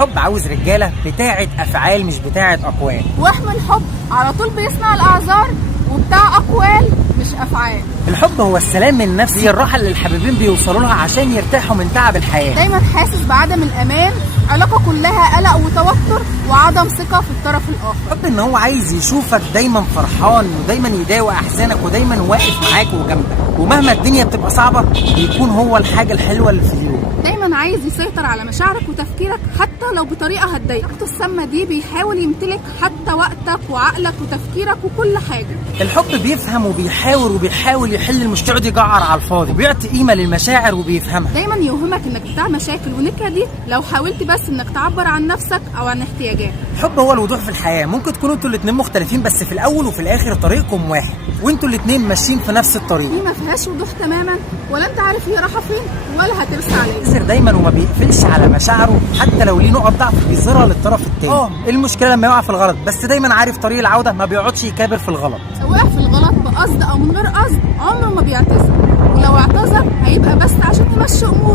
الحب عاوز رجاله بتاعه افعال مش بتاعه اقوال. وهم الحب على طول بيصنع الاعذار وبتاع اقوال مش افعال. الحب هو السلام النفسي، هي الراحه اللي الحبيبين بيوصلوا لها عشان يرتاحوا من تعب الحياه. دايما حاسس بعدم الامان، علاقه كلها قلق وتوتر وعدم ثقه في الطرف الاخر. الحب ان هو عايز يشوفك دايما فرحان ودايما يداوي احزانك ودايما واقف معاك وجنبك، ومهما الدنيا بتبقى صعبه بيكون هو الحاجه الحلوه اللي في اليوم. دايما عايز يسيطر على مشاعرك وتفكيرك حتى لو بطريقه هتضايقك. طاقته السامه دي بيحاول يمتلك حتى وقتك وعقلك وتفكيرك وكل حاجه. الحب بيفهم وبيحاول يحل المشكله دي، يجعر على الفاضي، بيعطي قيمه للمشاعر وبيفهمها. دايما يوهمك انك بتاع مشاكل ونكره دي لو حاولت بس انك تعبر عن نفسك او عن احتياجاتك. الحب هو الوضوح في الحياه، ممكن تكونوا انتوا الاتنين مختلفين بس في الاول وفي الاخر طريقكم واحد وانتوا الاتنين ماشيين في نفس الطريق. دي ما فيهاش وضوح تماما، ولا انت عارف هي رايحه فين ولا هترسى عليه. بيظهر دايما وما بيقفلش على مشاعره حتى لو ليه نقط ضعف بيظهرها للطرف التاني. المشكله لما يقع في الغلط، بس دايما عارف طريق العوده، ما بيقعدش يكابر في الغلط. سواء في الغلط بقصد او من غير قصد عمره ما بيعتذر، ولو اعتذر هيبقى بس عشان يمشي اموره.